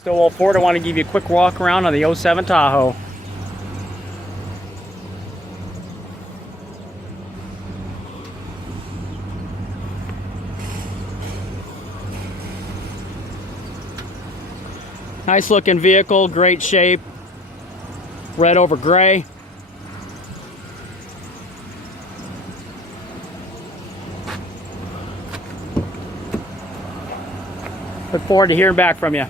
Stowell Ford, I want to give you a quick walk around on the 07 Tahoe. Nice looking vehicle, great shape, red over gray. Look forward to hearing back from you.